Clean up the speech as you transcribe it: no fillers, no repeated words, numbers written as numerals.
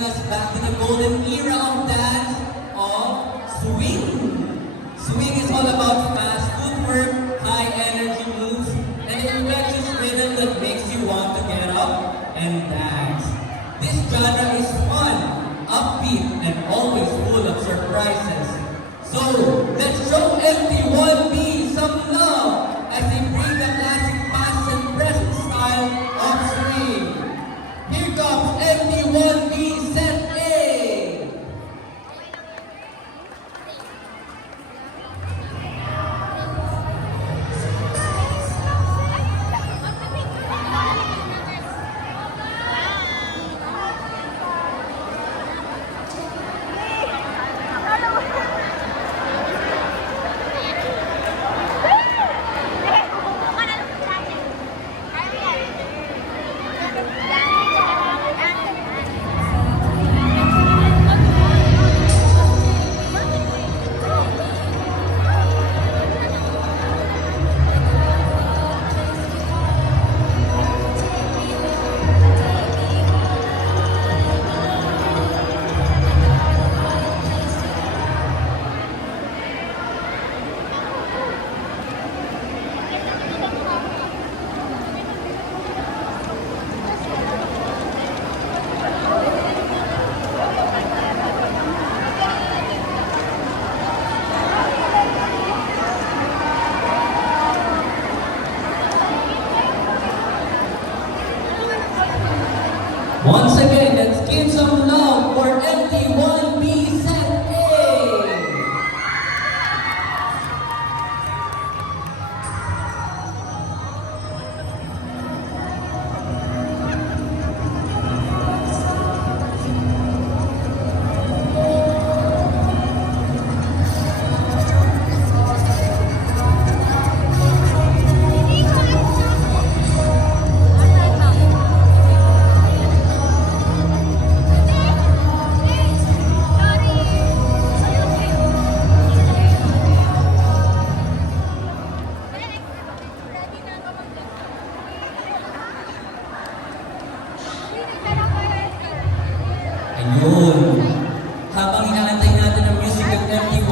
us back to the golden era of dance of swing. Swing is all about fast footwork, high energy moves, and an infectious rhythm that makes you want to get up and dance. This genre is fun, upbeat, and always full of surprises. So, let's show MT1B some love as they bring the classic past and present style of swing. Here comes MT1B Set A! Once again, let's give some love for MT1B Set A! Ayun. Habang inaantay natin ang music ng MT1,